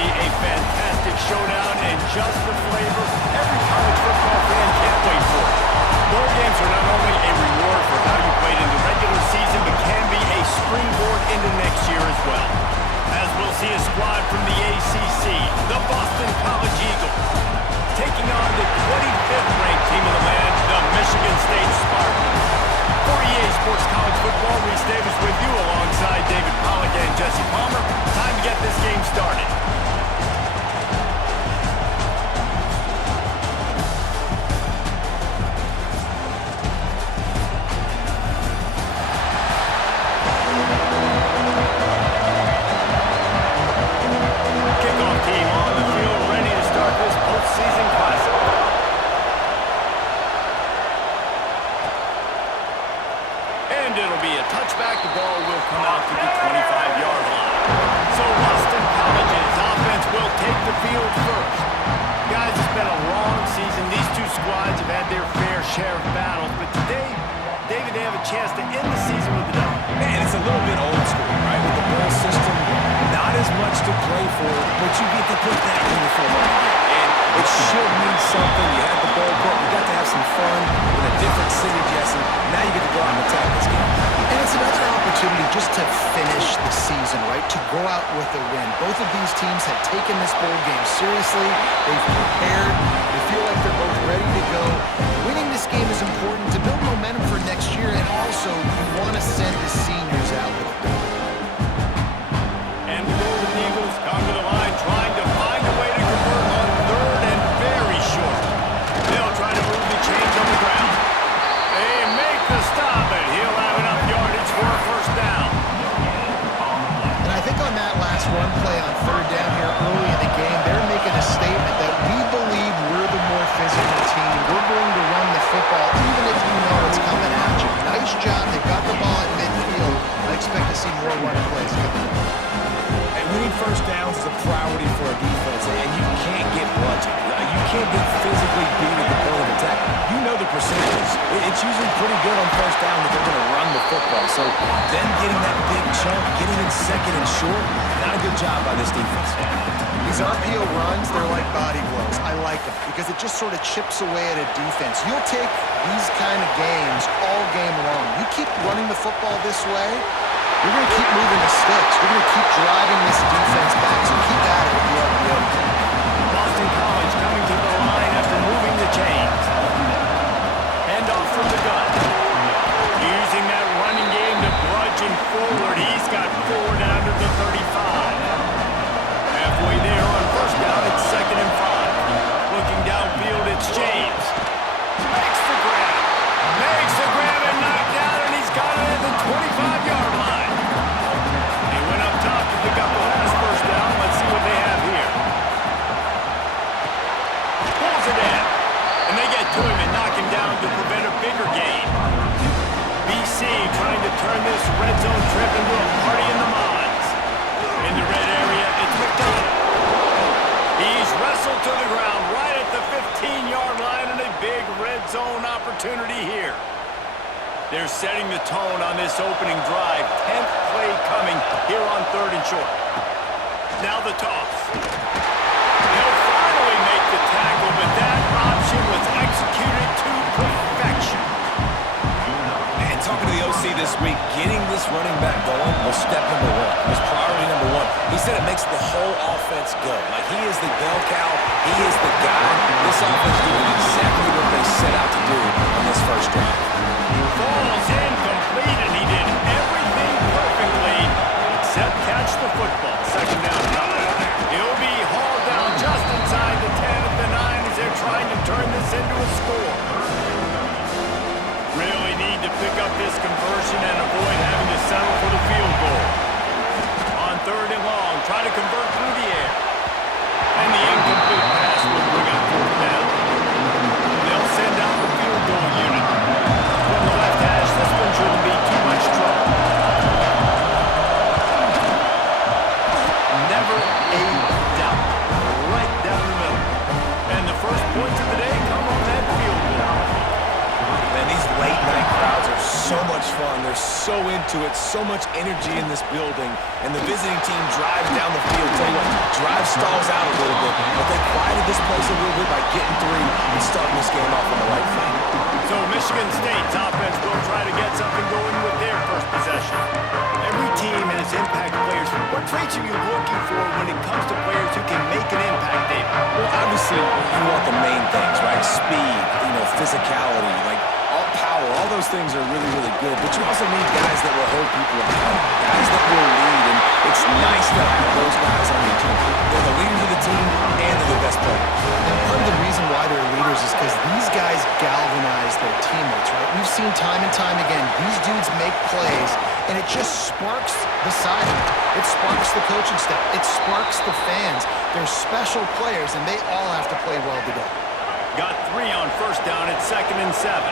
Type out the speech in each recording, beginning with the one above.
be a fantastic showdown and just the flavor every college football fan can't wait for. Bowl games are not only a reward for how you played in the regular season, but can be a springboard into next year as well. As we'll see a squad from the ACC, the Boston College Eagles, taking on the 25th ranked team in the land, the Michigan State Spartans. For EA Sports College Football, Reese Davis with you alongside David Pollack and Jesse Palmer. Time to get this game started. Kickoff team on the field, ready to start this postseason classic. And it'll be a touchback. The ball will come out to the 25-yard line. So Boston College's offense will take the field first. Guys, it's been a long season. These two squads have had their fair share of battles, but today, David, they have a chance to end the season with a W. Man, it's a little bit old school, right? With the bowl system, not as much to play for, but you get to put that uniform on again. And it should mean something. You had the bowl book. You got to have some fun in a different city, Jesse. Now you get to go out and attack this game. And it's another opportunity just to finish the season, right? To go out with a win. Both of these teams have taken this bowl game seriously. They've prepared. They feel like they're both ready to go. Winning this game is important to build momentum for next year, and also you want to send the seniors out with a win. And the Golden Eagles come to the line trying to find a way to convert on third and very short. They'll try to move the chains on the ground. They make the stop, and he'll have enough yardage for a first down. And I think on that last run play on third down here early in the game, they're making a statement that we believe we're the more physical team. We're going to run the football even if you know it's coming at you. Nice job. They got the ball at midfield. I expect to see more run plays coming up. And winning first downs is a priority for a defense, and you can't get bludgeoned. You can't get physically beat at the point of attack. You know the percentages. It's usually pretty good on first down that they're going to run the football. So them getting that big chunk, getting in second and short, not a good job by this defense. These RPO runs, they're like body blows. I like them because it just sort of chips away at a defense. You'll take these kind of games all game long. You keep running the football this way, you're going to keep moving the sticks. You're going to keep driving this defense back. So keep at it with the RPO. Boston College coming to the line after moving the chains. Hand off from the gun. Using that running game to bludgeon forward. He's got 4 down to the 35. Halfway there on first down, it's 2nd and 5. Looking downfield, it's James. Makes the grab. Makes the grab and knocked down, and he's got it at the 25-yard line. He went up top to pick up the last first down. Let's see what they have here. Pulls it in. And they get to him and knock him down to prevent a bigger gain. BC trying to turn this red zone trip into a party in the Mons. In the red area, it's McDonald. He's wrestled to the ground right at the 15-yard line, and a big red zone opportunity here. They're setting the tone on this opening drive. 10th play coming here on 3rd and short. Now the toss. He'll finally make the tackle, but that option was executed to perfection. And talking to the OC this week, getting this running back going was step number 1. Was priority number 1. He said it makes the whole offense go. Like, he is the bell cow. He is the guy. This offense doing exactly what they set out to do on this first drive. Falls incomplete, and he did everything perfectly except catch the football. 2nd down coming. He'll be hauled down just inside the 10 at the 9 as they're trying to turn this into a score. Really need to pick up this conversion and avoid having to settle for the field goal. On 3rd and long, try to convert through the air. And the incomplete pass will bring up 4th down. They'll send out the field goal unit. From the left hash, this one shouldn't be too much trouble. Never a doubt. Right down the middle. And the first points of the day come on that field goal. Man, these late-night crowds are so much fun. They're so into it, so much energy in this building. And the visiting team drives down the field. Tell you what, drive drive stalls out a little bit, but they quieted this place a little bit by getting three and starting this game off on the right foot. So Michigan State's offense will try to get something going with their first possession. Every team has impact players. What traits are you looking for when it comes to players who can make an impact, David? Well, obviously, you want the main things, right? Speed, physicality, like all power. All those things are really, really good. But you also need guys that will hold people accountable, guys that will lead. And it's nice to have those guys on your team. They're the leaders of the team, and they're the best players. And part of the reason why they're leaders is because these guys galvanize their teammates, right? We've seen time and time again, these dudes make plays, and it just sparks the sideline. It sparks the coaching staff. It sparks the fans. They're special players, and they all have to play well together. Got 3 on first down at 2nd and 7.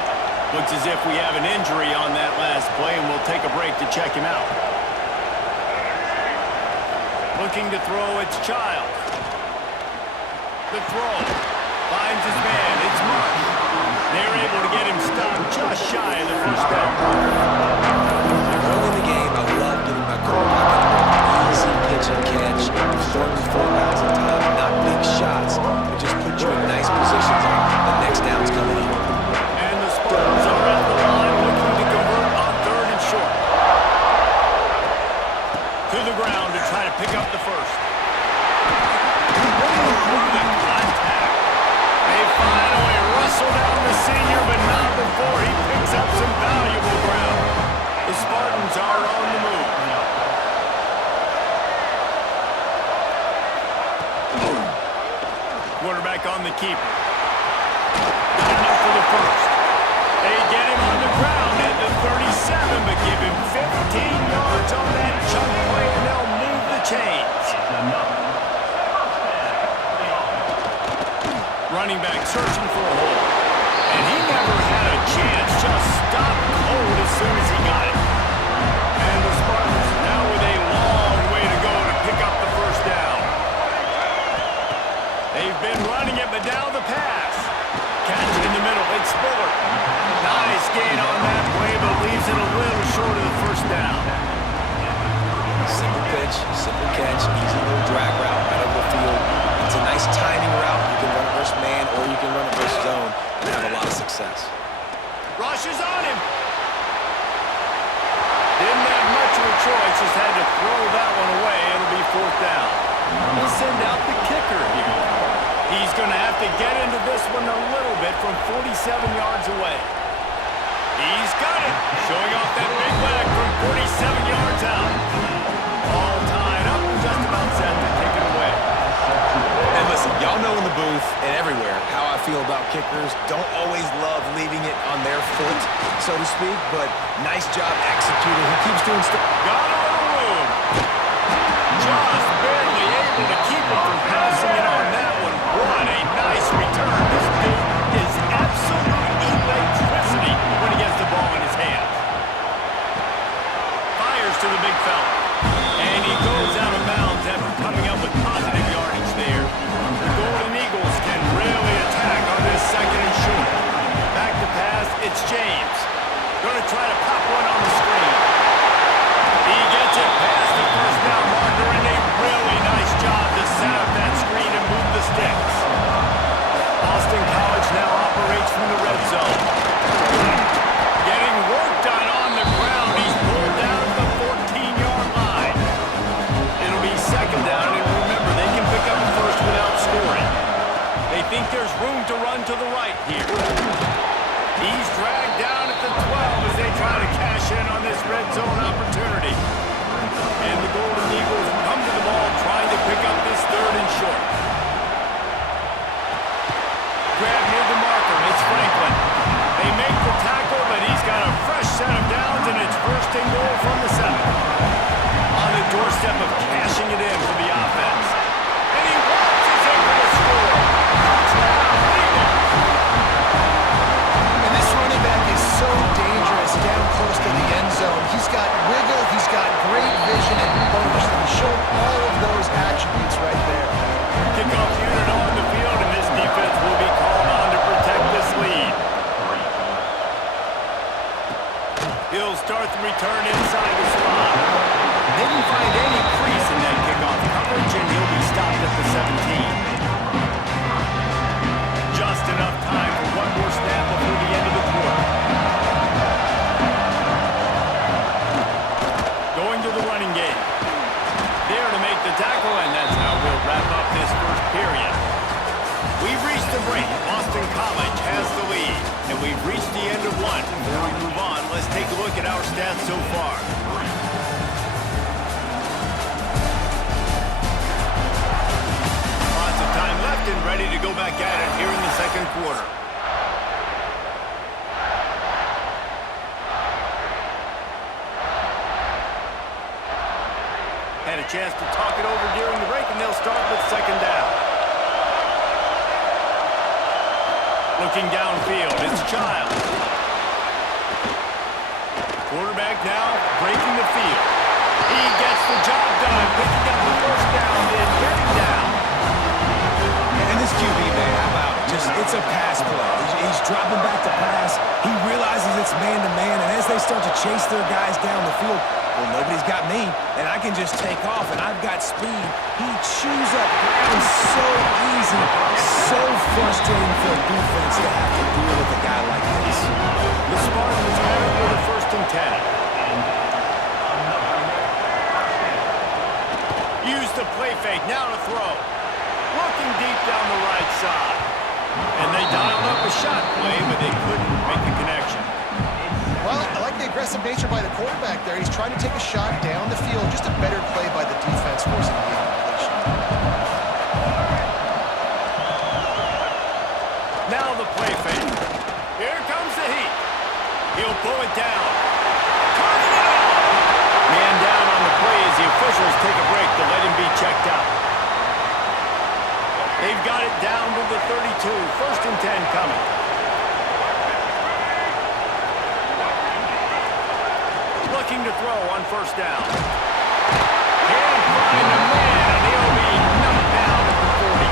Looks as if we have an injury on that last play, and we'll take a break to check him out. Looking to throw, it's Child. The throw. Finds his man. It's Marsh. They're able to get him stopped just shy of the first down. Early in the game, I love giving my quarterback an easy pitch and catch. Throwing 4 guys at a time, not big shots, but just put you in nice positions on the next down's coming up. And the Spartans are at the line looking to convert on 3rd and short. To the ground to try to pick up the first. They finally wrestle down the senior, but not before he picks up some valuable ground. The Spartans are on the move. Quarterback on the keeper. Got enough for the first. They get him on the ground at the 37, but give him 15 yards on that chunk play, and they'll move the chains. Running back searching for a hole. And he never had a chance, just stopped cold as soon as he got it. And the Spartans now with a long way to go to pick up the first down. They've been running it, but now the pass. Catch it in the middle, it's Fuller. Nice gain on that play, but leaves it a little short of the first down. Simple pitch, simple catch, easy little drag route right over the field. It's a nice timing route. You can run it versus man, or you can run it versus zone and have a lot of success. Rush is on him. Didn't have much of a choice, just had to throw that one away. It'll be 4th down. We'll send out the kicker here. He's going to have to get into this one a little bit from 47 yards away. He's got it. Showing off that big leg from 47 yards out. All tied up and just about set to take it away. And listen, y'all know in the booth and everywhere how I feel about kickers. Don't always love leaving it on their foot, so to speak, but nice job executing. He keeps doing stuff. Got a little room. Just barely able to keep him from passing it on that one. What a nice return. This dude is absolute electricity when he gets the ball in his hands. Fires to the big fella. And he goes out of bounds after coming up with positive yardage there. The Golden Eagles can really attack on this 2nd and short. Back to pass, it's James. Going to try to pop one on the screen. He gets it past the first down marker, and a really nice job to set up that screen and move the sticks. Boston College now operates from the red zone. Getting work done on the ground. He's pulled down at the 14-yard line. It'll be 2nd down, and remember, they can pick up the first without scoring. They think there's room to run to the right here. He's dragged down at the 12 as they try to cash in on this red zone opportunity. And the Golden Eagles come to the ball trying to pick up this 3rd and short. Grab near the marker, it's Franklin. They make the tackle, but he's got a fresh set of downs, and it's 1st and goal from the 7. On the doorstep of cashing it in for the offense. And he watches it for the score. Touchdown, Eagles! And this running back is so dangerous down close to the end zone. He's got wiggle chance to talk it over during the break, and they'll start with second down. Looking downfield, it's Child. Quarterback now breaking the field. He gets the job done, picking up the first down and getting down. And this QB, man, how about it? It's a pass play. He's dropping back to pass. He realizes it's man-to-man, and as they start to chase their guys down the field, well, nobody's got me, and I can just take off, and I've got speed. He chews up ground so easy, so frustrating for a defense to have to deal with a guy like this. The Spartans have it with a 1st and 10. Use the play fake, now to throw. Looking deep down the right side. And they dialed up a shot play, but they couldn't make the connection. Well, I like the aggressive nature by the quarterback there. He's trying to take a shot down the field. Just a better play by the defense forcing the incompletion. Now the play fake. Here comes the heat. He'll pull it down. Turning it on. Man down on the play as the officials take a break to let him be checked out. They've got it down to the 32. 1st and 10 coming. Looking to throw on 1st down. Can't find a man, and he'll be knocked down at the 40.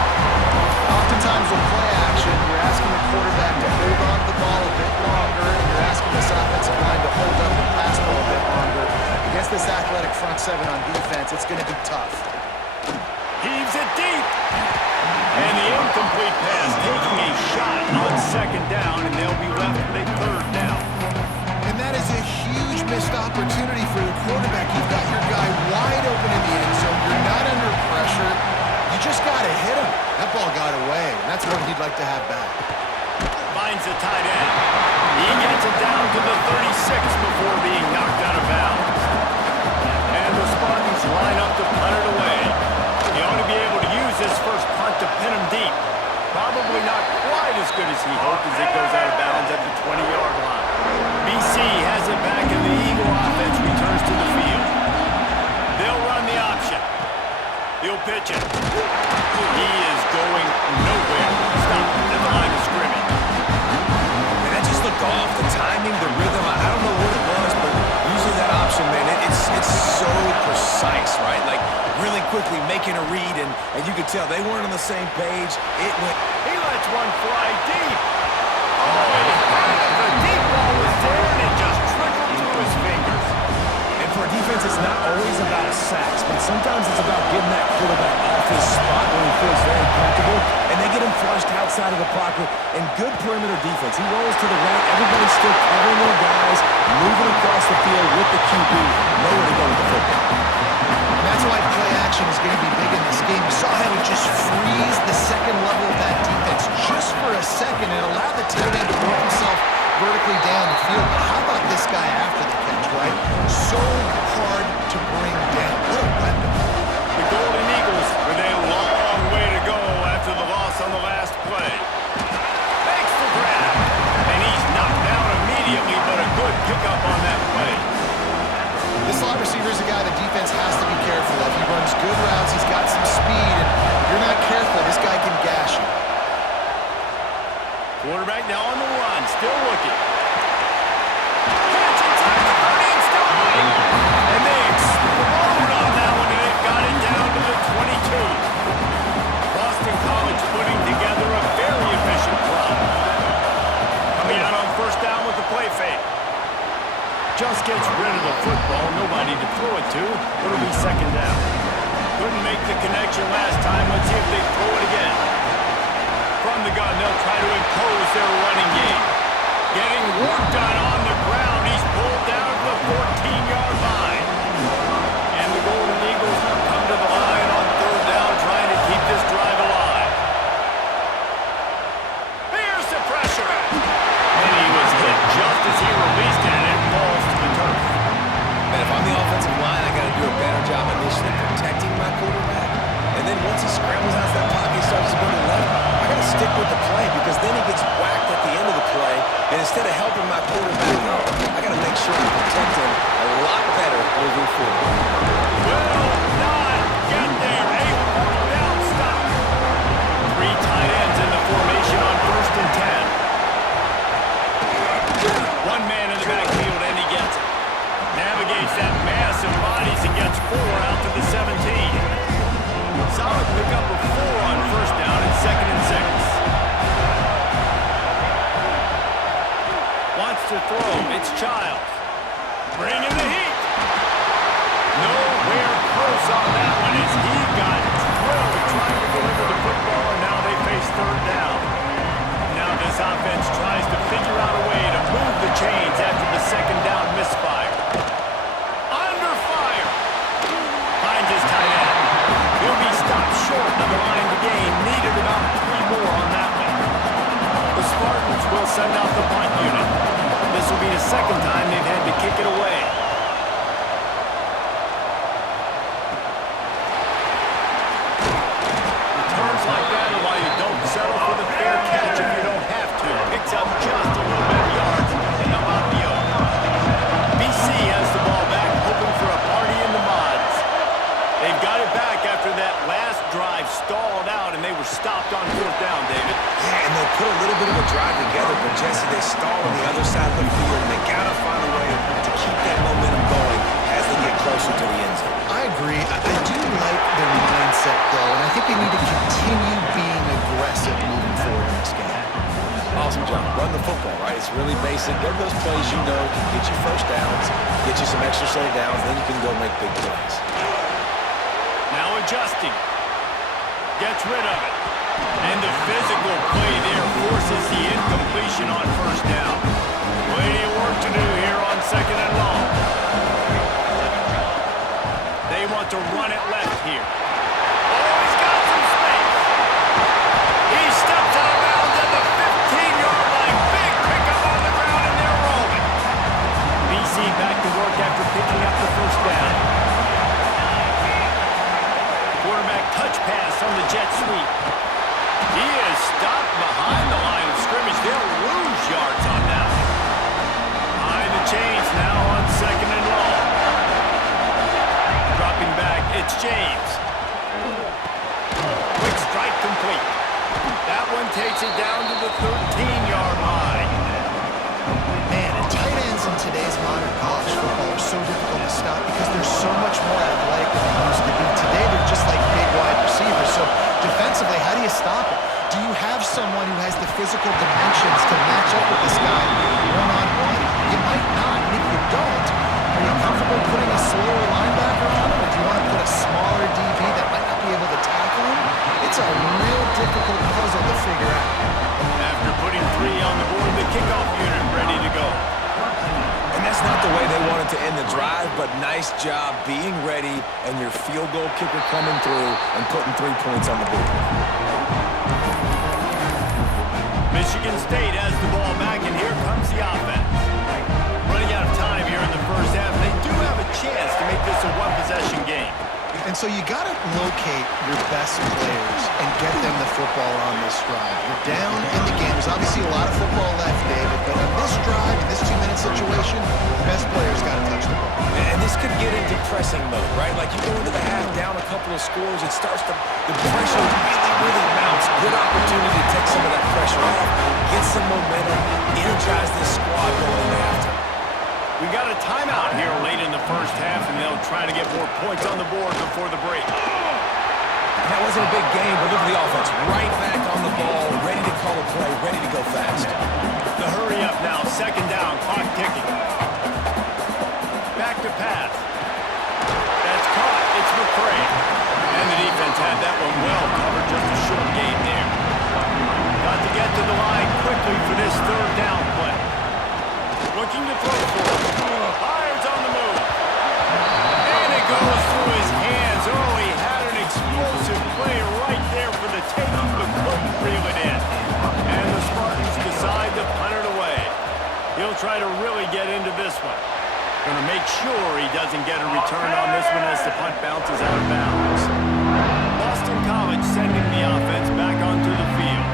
Oftentimes with play action, you're asking the quarterback to hold on to the ball a bit longer, and you're asking this offensive line to hold up the pass ball a bit longer. Against this athletic front seven on defense, it's going to be tough. Heaves it deep. And the incomplete pass taking a shot on 2nd down, and they'll be left with a 3rd down. And that is a huge missed opportunity for the quarterback. You've got your guy wide open in the end zone. You're not under pressure. You just got to hit him. That ball got away, and that's what he'd like to have back. Finds the tight end. He gets it down to the 36 before being knocked out of bounds. And the Spartans line up to punt it away. He ought to be able to use this first punt to pin him deep. Probably not quite as good as he hoped as it goes out of bounds at the 20-yard line. BC has it back, and the Eagle offense returns to the field. They'll run the option. He'll pitch it. He is going nowhere. Stop at the line of scrimmage. And that just looked off. The timing, the rhythm, I don't know what it was, but usually that option, man, it's so precise, right? Like, really quickly making a read, and you could tell they weren't on the same page. It went. He lets one fly deep. Oh, the deep ball was there, and it just trickled through his fingers. And for a defense, it's not always about sacks, but sometimes it's about getting that quarterback off his spot when he feels very comfortable, and they get him flushed outside of the pocket. And good perimeter defense. He rolls to the right. Everybody's still covering their guys, moving across the field with the QB. Nowhere to go with the football. That's why play action is going to be big in this game. You saw how it just freeze the second level of that defense just for a second and allow the tight end to work himself vertically down the field. But how about this guy after the catch, right? So hard to bring down. What a weapon. The Golden Eagles with a long way to go after the loss on the last play. Makes the grab, and he's knocked down immediately, but a good pickup on that play. This slot receiver is a guy the defense has to be careful of. He runs good routes. He's got some speed, and if you're not careful, this guy can gash you. Quarterback now on the run, still looking. Catch inside the 30 and still running. And they explode on that one, and they've got it down to the 22. Boston College putting together a very efficient club. Coming out on 1st down with the play fake. Just gets rid of the football, nobody to throw it to. It'll be 2nd down. Couldn't make the connection last time. Let's see if they throw it again. From the gun, they'll try to impose their running game. Getting work done on the ground. He's pulled down to the 14-yard line. And the Golden Eagles come to the line on 3rd down, trying to keep this drive alive. Here's the pressure. And he was hit just as he released it, and it falls to the turf. And if I'm the offensive line, I got to do a better job initially protecting my quarterback. And then once he scrambles out of that pocket, starts to go to the left, I got to stick with the play because then he gets whacked at the end of the play. And instead of helping my quarterback pick up a 4 on first down and 2nd and 6. Wants to throw. It's Childs. Bringing the heat. Nowhere close on that one as he got drilled trying to deliver the football, and now they face 3rd down. Now this offense tries to figure out a way to move the chains after the 2nd down misfire. Under fire. Finds his tight end. He'll be stopped short of the line to gain. Needed about 3 more on that one. The Spartans will send out the punt unit. This will be the 2nd time they've had to kick it away. Returns like that are why you don't settle for the fair catch if you don't have to. Picks up just a little bit of yards and up out the oak. BC has the ball back, hoping for a party in the mods. They've got it back after that last drive stalled out, and they were stopped on 4th down, David. Yeah, and they put a little bit of a drive together, but Jesse, they stall on the other side of the field, and they got to find a way to keep that momentum going as they get closer to the end zone. I agree. I do like their mindset, though, and I think they need to continue being aggressive moving forward in this game. Awesome, John. Run the football, right? It's really basic. Get those plays you know can get you first downs, get you some extra set downs, then you can go make big plays. Now adjusting. Gets rid of it. And the physical play there forces the incompletion on first down. Plenty of work to do here on 2nd and long. They want to run it left here. Oh, he's got some space. He steps out of bounds at the 15-yard line. Big pickup on the ground, and they're rolling. BC back to work after picking up the first down. Quarterback touch pass on the jet sweep. He is stopped behind the line of scrimmage. They'll lose yards on that one. Behind the chains now on 2nd and long. Dropping back, it's James. Quick strike complete. That one takes it down to the 13-yard line. Man, and tight ends in today's modern college football are so difficult to stop because they're so much more athletic than they used to be. Today, they're just like big wide receivers. So defensively, how do you stop it? Do you have someone who has the physical dimensions to match up with this guy one-on-one? You might not. And if you don't, are you comfortable putting a slower linebacker on him? Or do you want to put a smaller DB that might not be able to tackle him? It's a real difficult puzzle to figure out. After putting 3 on the board, the kickoff unit ready to go. And that's not the way they wanted to end the drive, but nice job being ready and your field goal kicker coming through and putting 3 points on the board. Michigan State has the ball back, and here comes the offense. Running out of time here in the first half. They do have a chance to make this a one-possession game. And so you got to locate your best players and get them the football on this drive. You're down in the game. There's obviously a lot of football left, David, but on this drive, in this 2-minute situation, the best players got to touch the ball. And this could get into pressing mode, right? Like you go into the half down a couple of scores, it starts to, the pressure really mounts. Good opportunity to take some of that pressure off, get some momentum, energize this squad going into halftime. We got a timeout here late in the first half, and they'll try to get more points on the board before the break. And that wasn't a big game, but look at the offense. Right back on the ball, ready to call a play, ready to go fast. The hurry up now, 2nd down, clock ticking. Back to pass. That's caught. It's McCray. And the defense had that one well covered, just a short gain there. Got to get to the line quickly for this 3rd down play. Looking to throw for it. Fires on the move. And it goes through his hands. Oh, he had an explosive play right there for the taking, but couldn't reel it in. And the Spartans decide to punt it away. He'll try to really get into this one. Going to make sure he doesn't get a return on this one as the punt bounces out of bounds. Boston College sending the offense back onto the field.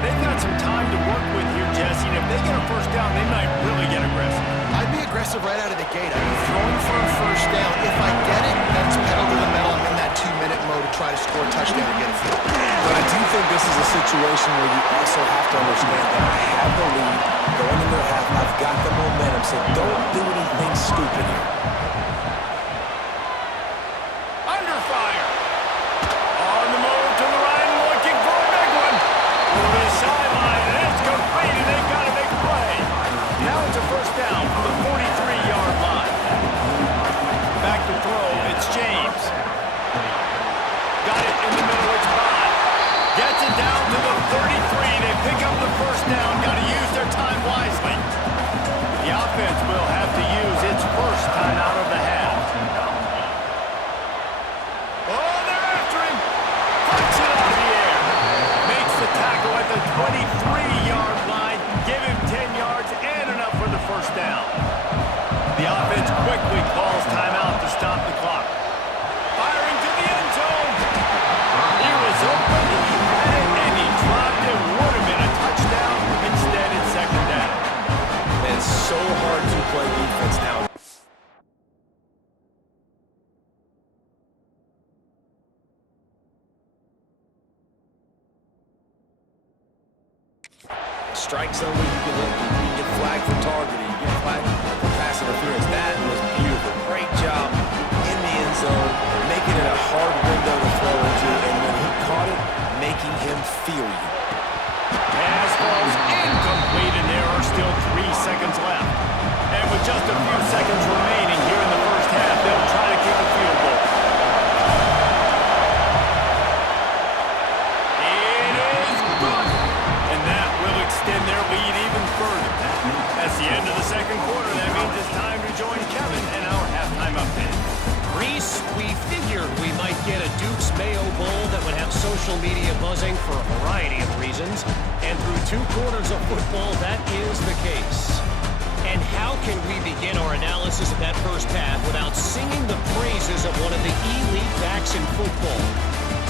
They've got some time to work with here, Jesse, and if they get a first down, they might really get aggressive. I'd be aggressive right out of the gate. I'd be throwing for a first down. If I get it, then it's pedal to the metal. I'm in that 2-minute mode to try to score a touchdown and get a field. But I do think this is a situation where you also have to understand that I have the lead going into the half. I've got the momentum, so don't do anything stupid here. Under fire. On the move to it down to the 33. They pick up the first down. Got to use their time wisely. The offense will have to use its first time out of the half. Oh, they're after him. Puts it out of the air. Makes the tackle at the 23-yard line. Give him 10 yards and enough for the first down. The offense quickly calls timeout to stop the clock. Firing to the end zone. He was open, he had it, and he dropped it. Would have been a touchdown. Instead, it's second down. It's so hard to play defense now. Strike zone where you can get flagged for targeting, you get flagged for pass interference. That was beautiful. Great job in the end zone, making it a hard window to throw into, and when he caught it, making him feel you. Pass falls incomplete, and there are still 3 seconds left. And with just a few seconds remaining here in the first half, they'll try to kick a field goal. It is good! And that will extend their lead even further. That's the end of the second quarter. That means it's time to join Kevin and our halftime update. Reese, we figured we might get a Duke's Mayo Bowl that would have social media buzzing for a variety of reasons. And through 2 quarters of football, that is the case. And how can we begin our analysis of that first half without singing the praises of one of the elite backs in football?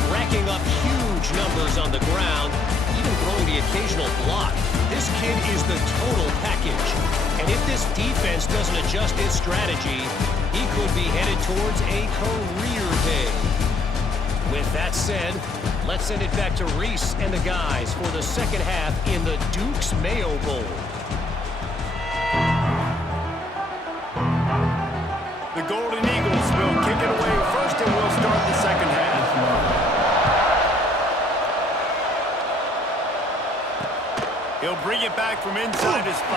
Racking up huge numbers on the ground, even throwing the occasional block. This kid is the total package. And if this defense doesn't adjust its strategy, he could be headed towards a career day. With that said, let's send it back to Reese and the guys for the second half in the Duke's Mayo Bowl. The Golden Eagles will kick it away first, and we'll start the second half. He'll bring it back from inside his 5.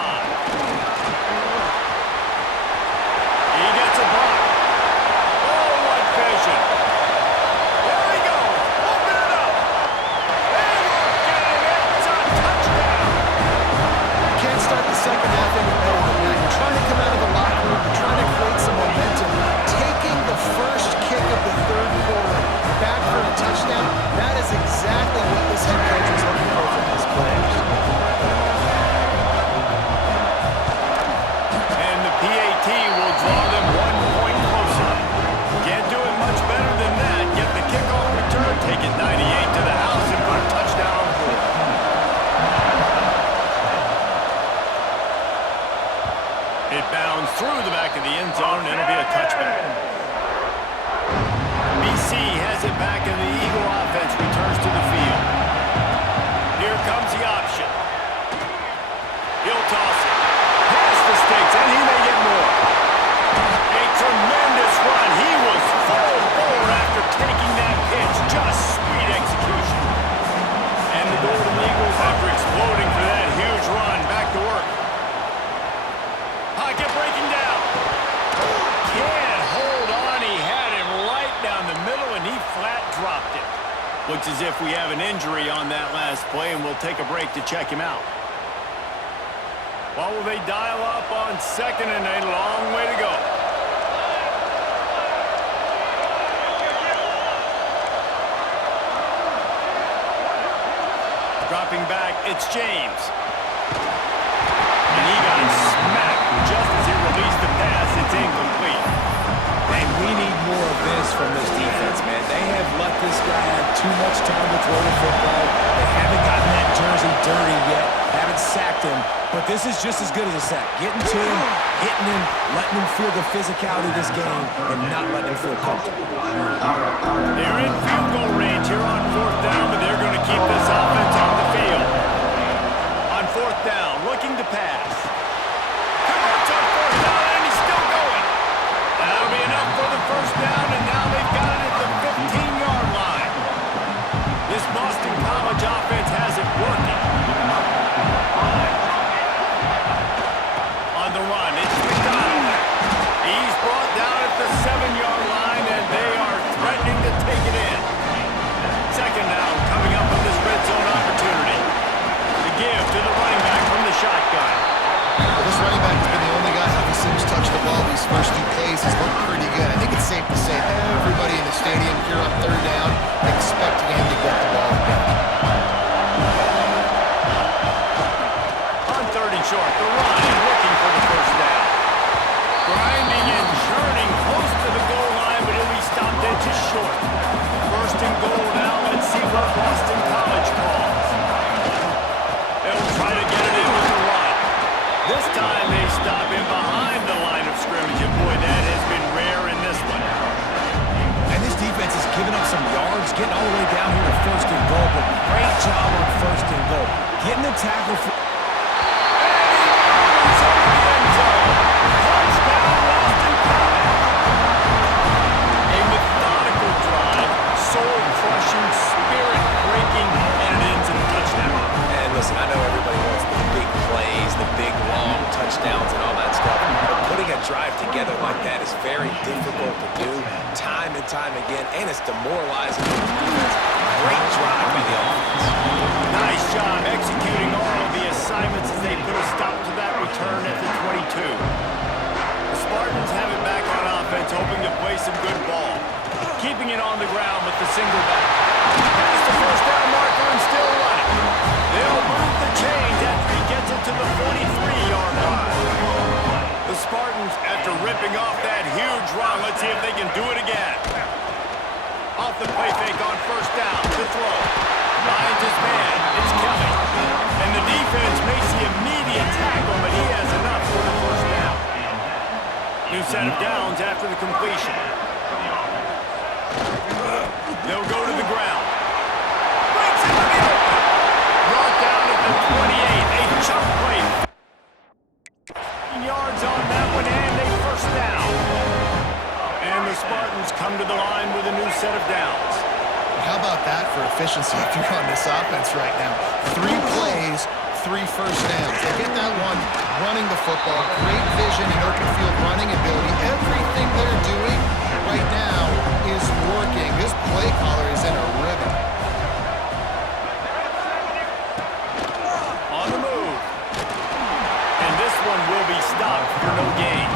He gets a block. Oh, what vision. There he goes. Open it up. They will get it. It's a touchdown. You can't start the second half any better than that. You're trying to come out of the locker room. You're trying to create some momentum. Taking the first kick of the third quarter back for a touchdown, that is exactly what this head coach is looking for from his players. And the PAT will draw them 1 point closer. Can't do it much better than that. Get the kickoff return, take it 98 to the house, and put a touchdown on the board. It bounds through the back of the end zone, and it'll be a touchback. BC has it back, and the Eagle offense returns to the field. Here comes the option. He'll toss it. Past the sticks, and he may get more. A tremendous run. He was full forward after taking that pitch. Just sweet execution. And the Golden Eagles, after exploding for that huge run, back to work. Pocket breaking down. Can't hold on. He had him right down the middle, and he flat dropped it. Looks as if we have an injury on that last play, and we'll take a break to check him out. What will they dial up on second, and a long way to go? Dropping back, it's James. And he got it smacked just as he released the pass. It's incomplete. And we need more of this from this defense, man. They have let this guy have too much time to throw the football. They haven't gotten that jersey dirty yet, haven't sacked him, but this is just as good as a sack. Getting to him, hitting him, letting him feel the physicality of this game, and not letting him feel comfortable. They're in field goal range here on 4th down, but they're going to keep this offense on the field. On 4th down, looking to pass. Converts on 4th down, and he's still going. That'll be enough for the first down, and now they've got it at the 15-yard line. This Boston College offense has it working. On the run, it's McDonald. He's brought down at the 7-yard line, and they are threatening to take it in. Second down coming up in this red zone that's demoralizing for the defense. Great drive by the offense. Nice job executing all of the assignments as they put a stop to that return at the 22. The Spartans have it back on offense, hoping to play some good ball. Keeping it on the ground with the single back. Past the first down marker and still running. They'll move the chains after he gets it to the 43-yard line. The Spartans, after ripping off that huge run, let's see if they can do it again. Off the play fake on first down to throw. Finds his man. It's Kelly. And the defense makes the immediate tackle, but he has enough for the first down. New set of downs after the completion. They'll go to the ground. Breaks it to the open. Brought down at the 28. A chunk play. Yards on that one, and a first down. And the Spartans come to the line with a new set of downs. How about that for efficiency if you're on this offense right now? 3 plays, 3 first downs. They get that one running the football. Great vision and open field running ability. Everything they're doing right now is working. This play caller is in a rhythm. On the move. And this one will be stopped for no gain.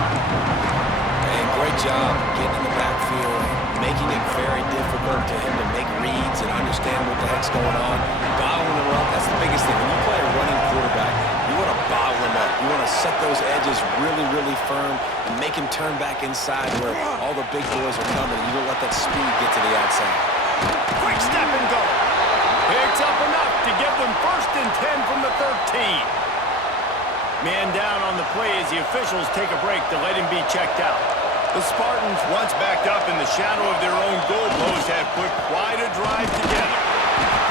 And great job getting in the backfield, making it very difficult to him to make reads and understand what the heck's going on. Bottling him up, that's the biggest thing. When you play a running quarterback, you want to bottle him up. You want to set those edges really, really firm and make him turn back inside where all the big boys are coming. You don't let that speed get to the outside. Quick step and go. Picks up enough to give them 1st and 10 from the 13. Man down on the play as the officials take a break to let him be checked out. The Spartans, once backed up in the shadow of their own goalpost, have put quite a drive together.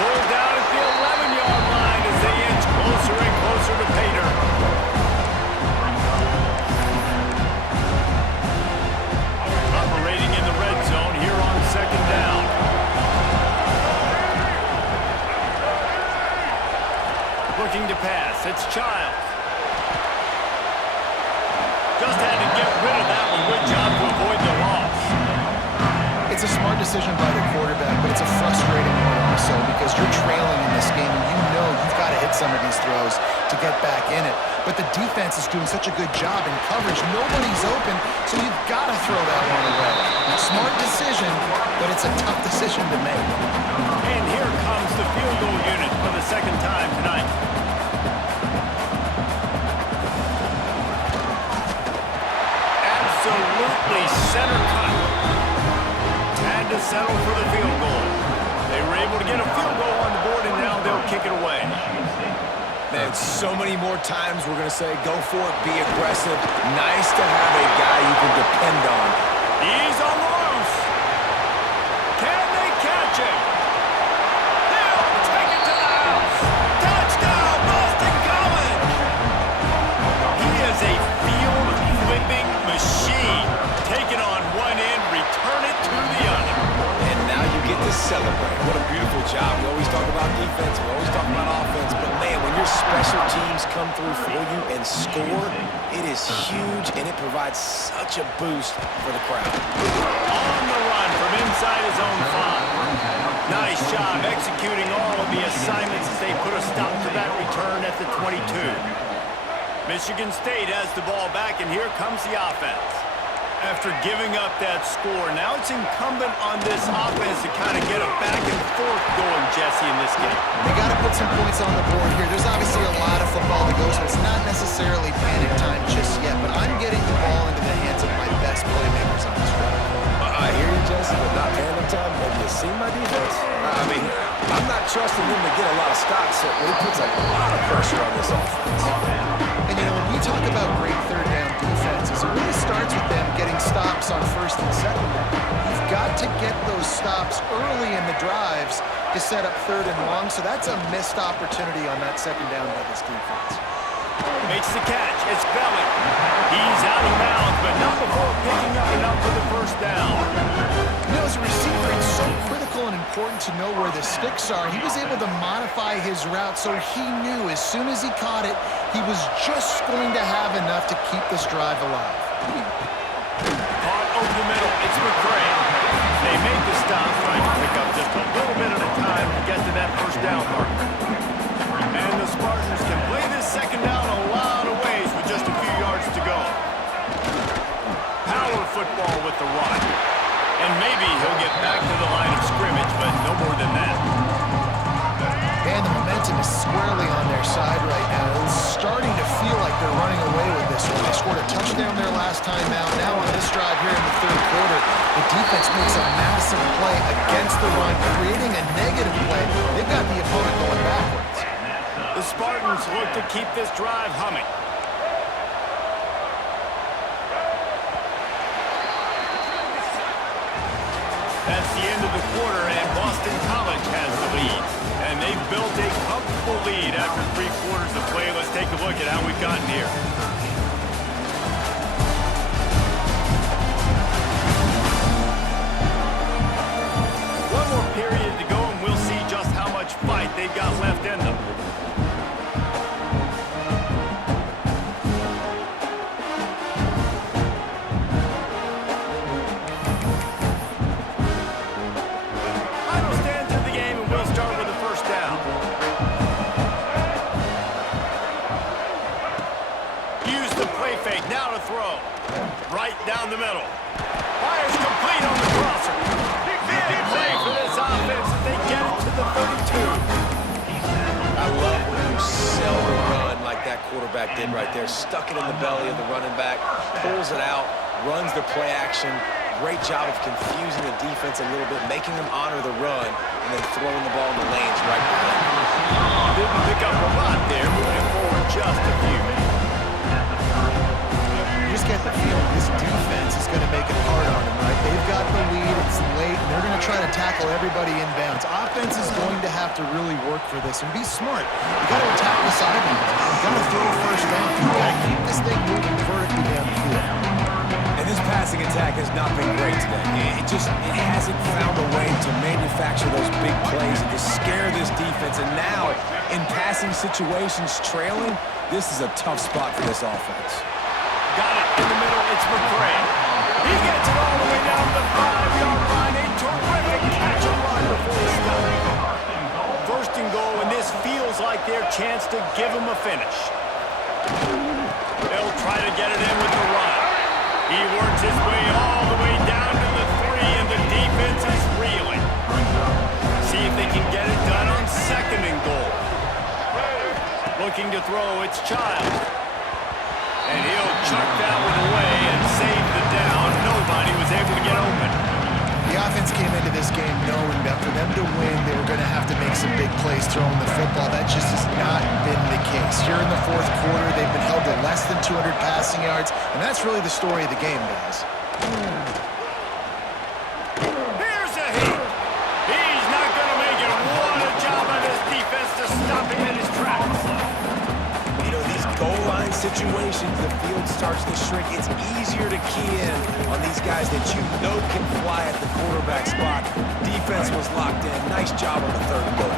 Pulled down at the 11-yard line as they inch closer and closer to pay dirt. Operating in the red zone here on 2nd down. Looking to pass, it's Childs. Just had to get rid of that one. Good job to avoid the loss. It's a smart decision by the quarterback, but it's a frustrating one also because you're trailing in this game and you know you've got to hit some of these throws to get back in it. But the defense is doing such a good job in coverage. Nobody's open, so you've got to throw that one away. Smart decision, but it's a tough decision to make. And here comes the field goal unit for the 2nd time tonight. Absolutely center cut. Had to settle for the field goal. They were able to get a field goal on the board, and now they'll kick it away. Man, so many more times we're going to say, go for it, be aggressive. Nice to have a guy you can depend on. He's on the loose. Can they catch him? They'll take it to the house. Touchdown, Boston College. He is a field-flipping machine. Take it on one end, return it to the other. And now you get to celebrate. What a beautiful job. We always talk about defense, we always talk about offense, but man, when your special teams come through for you and score, it is huge, and it provides such a boost for the crowd. On the run from inside his own 5. Nice job executing all of the assignments as they put a stop to that return at the 22. Michigan State has the ball back, and here comes the offense. After giving up that score, now it's incumbent on this offense to kind of get a back and forth going, Jesse, in this game. They got to put some points on the board here. There's obviously a lot of football to go, so it's not necessarily panic time just yet, but I'm getting the ball into the hands of my best playmakers on this drive. I hear you, Jesse, but not panic time. Have you seen my defense? I mean, I'm not trusting them to get a lot of stops, so it puts a lot of pressure on this offense. And, you know, when we talk about great third down defenses, it really starts with them getting stops on 1st and 2nd down. You've got to get those stops early in the drives to set up 3rd and long, so that's a missed opportunity on that 2nd down by this defense. Makes the catch. It's Belly. He's out of bounds, but not before picking up enough for the first down. You know, as a receiver, it's so critical and important to know where the sticks are. He was able to modify his route, so he knew as soon as he caught it, he was just going to have enough to keep this drive alive. Caught over the middle. It's McCray. They make the stop just a little bit at a time to get to that first down marker. And the Spartans can play this second down a lot of ways with just a few yards to go. Power football with the run. And maybe he'll get back to the line of scrimmage, but no more than that. And the momentum is squarely on their side right now. It's starting to feel like they're running away with this one. They scored a touchdown their last time out. Now on this drive here in the third quarter, the defense makes a massive play against the run, creating a negative play. They've got the opponent going backwards. The Spartans look to keep this drive humming. That's the end of the quarter, and Boston College has the lead. And they've built a comfortable lead after 3 quarters of play. Let's take a look at how we've gotten here. One more period to go, and we'll see just how much fight they've got left in them. Now to throw. Right down the middle. Fires complete on the crosser. Big play for this offense as they get it to the 32. I love when you sell the run like that quarterback did right there. Stuck it in the belly of the running back, pulls it out, runs the play action. Great job of confusing the defense a little bit, making them honor the run, and then throwing the ball in the lanes right behind them. Didn't pick up a lot there, moving forward just a few. You just get the feeling this defense is going to make it hard on them, right? They've got the lead, it's late, and they're going to try to tackle everybody inbounds. Offense is going to have to really work for this and be smart. You got to attack the sidelines. You got to throw first down. You got to keep this thing moving vertically down the field. And this passing attack has not been great today. It hasn't found a way to manufacture those big plays and to scare this defense. And now, in passing situations, trailing, this is a tough spot for this offense. Got it in the middle. It's McCray. He gets it all the way down to the 5-yard line. A terrific catch and run before the stop. First and goal, and this feels like their chance to give him a finish. They'll try to get it in with the run. He works his way all the way down to the 3, and the defense is reeling. See if they can get it done on second and goal. Looking to throw, it's Child. And he'll chuck that one away and save the down. Nobody was able to get open. The offense came into this game knowing that for them to win, they were going to have to make some big plays throwing the football. That just has not been the case. Here in the fourth quarter, they've been held to less than 200 passing yards, and that's really the story of the game, guys. Here's a hit. He's not going to make it. What a job by this defense to stop him in his tracks. Goal line situations, the field starts to shrink. It's easier to key in on these guys that you know can fly at the quarterback spot. Defense was locked in. Nice job on the third goal.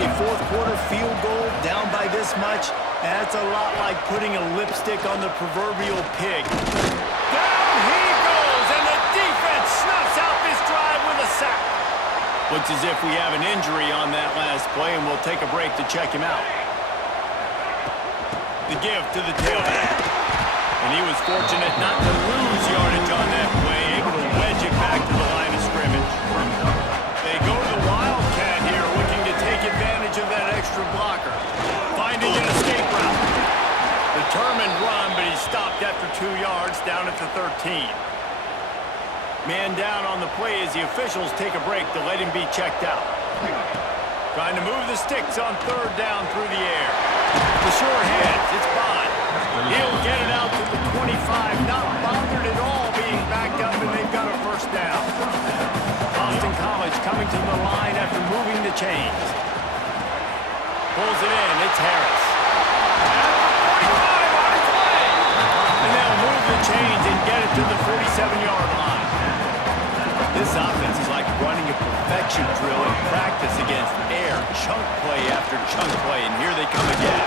A fourth quarter field goal down by this much, that's a lot like putting a lipstick on the proverbial pig. Down he goes, and the defense snuffs out this drive with a sack. Looks as if we have an injury on that last play, and we'll take a break to check him out. The give to the tailback. And he was fortunate not to lose yardage on that play, able to wedge it back to the line of scrimmage. They go to the Wildcat here, looking to take advantage of that extra blocker. Finding an escape route. Determined run, but he stopped after 2 yards down at the 13. Man down on the play as the officials take a break to let him be checked out. Trying to move the sticks on third down through the air. The sure hands, it's Bond. He'll get it out to the 25, not bothered at all being backed up, and they've got a first down. Boston College coming to the line after moving the chains. Pulls it in, it's Harris. At the 45 on his way. And they'll move the chains and get it to the 47-yard line. This offense is like running a perfection drill in practice against air, chunk play after chunk play, and here they come again.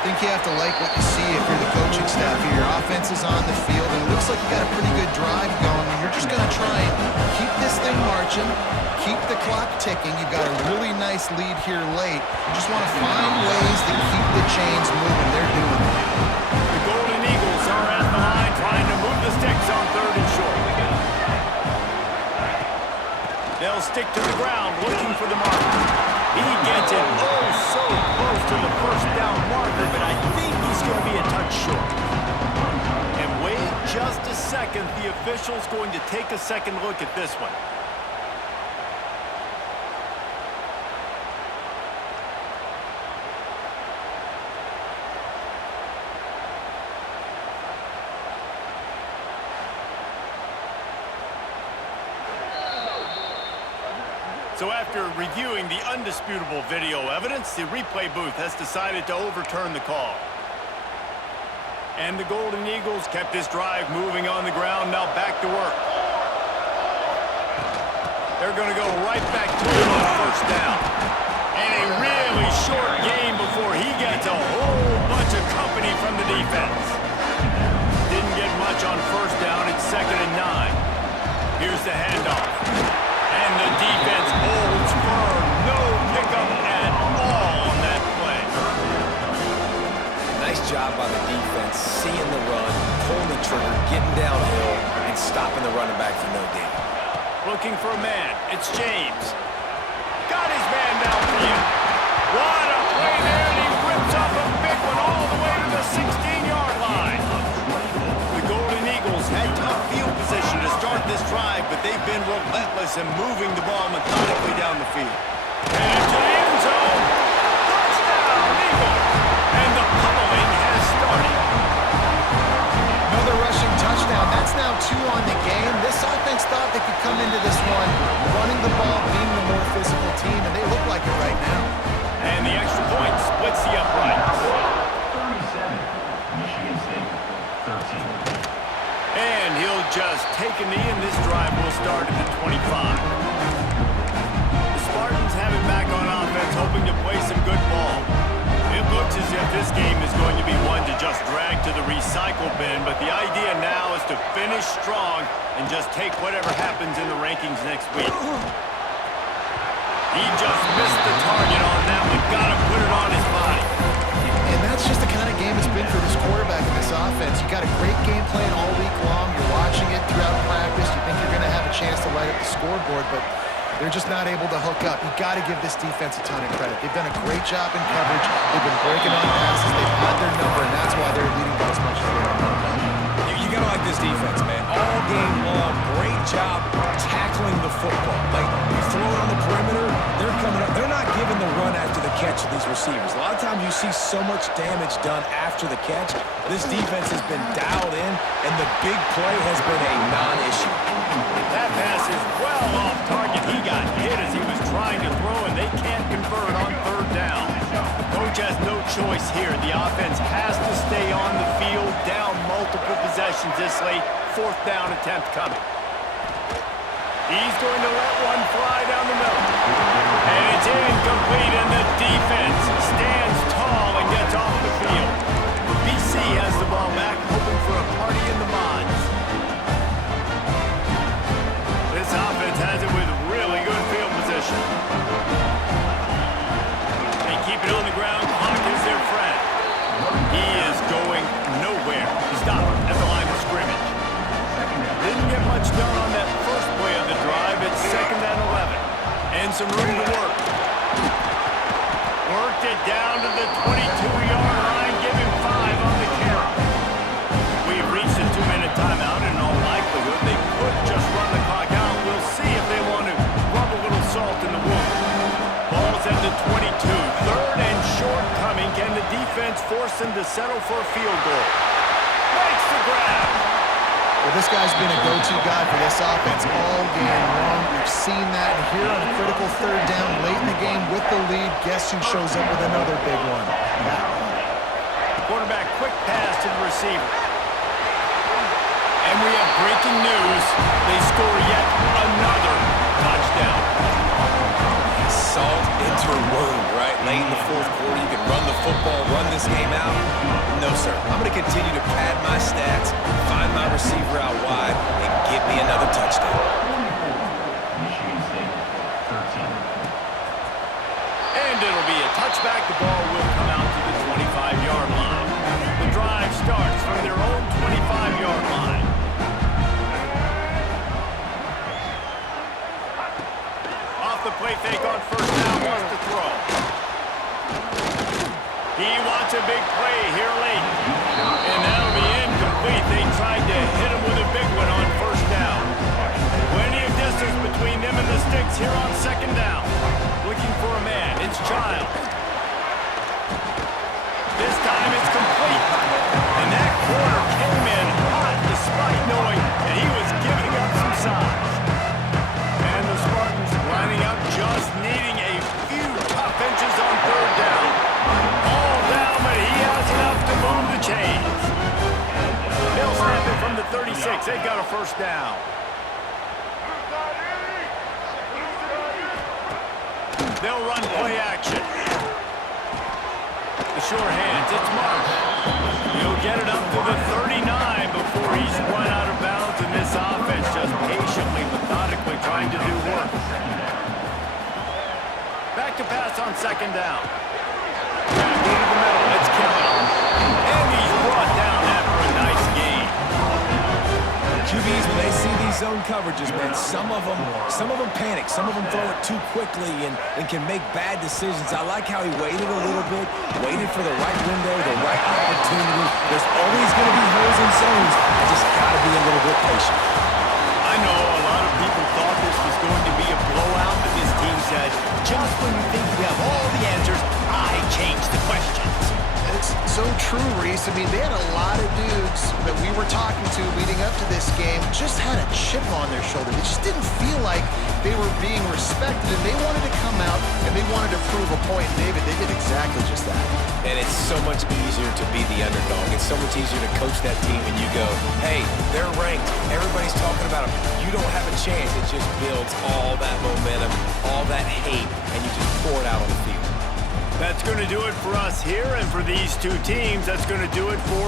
I think you have to like what you see if you're the coaching staff here. Your offense is on the field, and it looks like you got a pretty good drive going, and you're just going to try and keep this thing marching, keep the clock ticking. You've got a really nice lead here late. You just want to find ways to keep the chains moving. They're doing that. The Golden Eagles are at the line trying to move the sticks on 3rd and short. They'll stick to the ground looking for the marker. He gets it so close to the first down marker, but I think he's going to be a touch short. And wait just a second. The official's going to take a second look at this one. So after reviewing the undisputable video evidence, the replay booth has decided to overturn the call. And the Golden Eagles kept this drive moving on the ground, now back to work. They're going to go right back to it on 1st down. And a really short game before he gets a whole bunch of company from the defense. Didn't get much on 1st down, it's 2nd and 9. Here's the handoff. And the defense holds firm. No pickup at all on that play. Nice job by the defense, seeing the run, pulling the trigger, getting downhill, and stopping the running back for no gain. Looking for a man. It's James. Got his man downfield. What a play there, and he rips off a big one all the way to the 16-yard line. The Golden Eagles had tough field position to start this drive, but they've been relentless in moving the ball methodically down the field. And into the end zone. Touchdown, Eagles. And the pummeling has started. Another rushing touchdown. That's now 2 on the game. This offense thought they could come into this one running the ball, being the more physical team, and they look like it right now. And the extra point splits the uprights. 37, Michigan State, 13. And he'll just take a knee, and this drive will start at the 25. The Spartans have it back on offense, hoping to play some good ball. It looks as if this game is going to be one to just drag to the recycle bin, but the idea now is to finish strong and just take whatever happens in the rankings next week. He just missed the target on that one. Got to put it on his body. And that's just the kind of game it's been for this quarterback in this offense. You got a great game plan all week long. You're watching it throughout practice. You think you're going to have a chance to light up the scoreboard, but they're just not able to hook up. You got to give this defense a ton of credit. They've done a great job in coverage. They've been breaking on passes. They've had their number, and that's why they're leading by as much as they are. You got to like this defense, man. All game long, great job tackling the football. Like, you throw it on the perimeter, they're coming up. They're not giving the run after the catch to these receivers. A lot of times you see so much damage done after the catch. This defense has been dialed in, and the big play has been a non-issue. That pass is well off target. He got hit as he was trying to throw, and they can't convert on 3rd down. Coach has no choice here. The offense has to stay on the field, down multiple possessions this late. 4th down attempt coming. He's going to let one fly down the middle. And it's incomplete, and the defense stands tall and gets off the field. BC has the ball back, hoping for a party in the mods. This offense has it with really good field position. They keep it on the ground. Clock is their friend. He is going nowhere. Stop at the line of scrimmage. Didn't get much done on that first play of the drive. It's 2nd and 11. And some room to work. Worked it down to the 22-yard line. Give him 5 on the carry. We've reached a 2-minute timeout. In all likelihood, they could just run the clock out. We'll see if they want to rub a little salt in the wound. Ball's at the 22. 3rd and short coming. Can the defense force them to settle for a field goal? Makes the grab. Well, this guy's been a go-to guy for this offense all game long. We've seen that here on a critical 3rd down late in the game with the lead. Guess who shows up with another big one? Quarterback quick pass to the receiver. And we have breaking news. They score yet another touchdown. Salt into a wound, right? late in the fourth quarter, you can run the football, run this game out. No, sir. I'm going to continue to pad my stats, find my receiver out wide, and get me another touchdown. Michigan State, 13. And it'll be a touchback. The ball will come out to the 25-yard line. The drive starts from their own 25-yard line. Off the play fake on first down, wants to throw. He wants a big play here late. And that'll be incomplete. They tried to hit him with a big one on first down. Plenty of distance between them and the sticks here on second down. Looking for a man. It's Child. This time it's complete. And that corner came in hot despite knowing that he was giving up some size. And the Spartans lining up, just needing a few tough inches on third down. All down, but he has enough to move the chains. They'll snap it from the 36. They've got a first down. They'll run play action. The sure hands, it's Marsh. He'll get it up to the 39 before he's run out of bounds, and this offense just patiently, methodically trying to do work. Back to pass on second down. Back into the middle, it's Kelly. And he's brought down after a nice gain. QBs, when they see these zone coverages, man, some of them panic. Some of them throw it too quickly and can make bad decisions. I like how he waited a little bit, waited for the right window, the right opportunity. There's always going to be holes in zones. I just got to be a little bit patient. I know a lot of people thought this was going to be a blowout, but this team said, just when you think you have all the answers, I changed the questions. It's so true, Reese. I mean, they had a lot of dudes that we were talking to leading up to this game just had a chip on their shoulder. They just didn't feel like they were being respected, and they wanted to come out, and they wanted to prove a point. And David, they did exactly just that. And it's so much easier to be the underdog. It's so much easier to coach that team and you go, hey, they're ranked. Everybody's talking about them. You don't have a chance. It just builds all that momentum, all that hate, and you just pour it out on the field. That's going to do it for us here, and for these two teams, that's going to do it for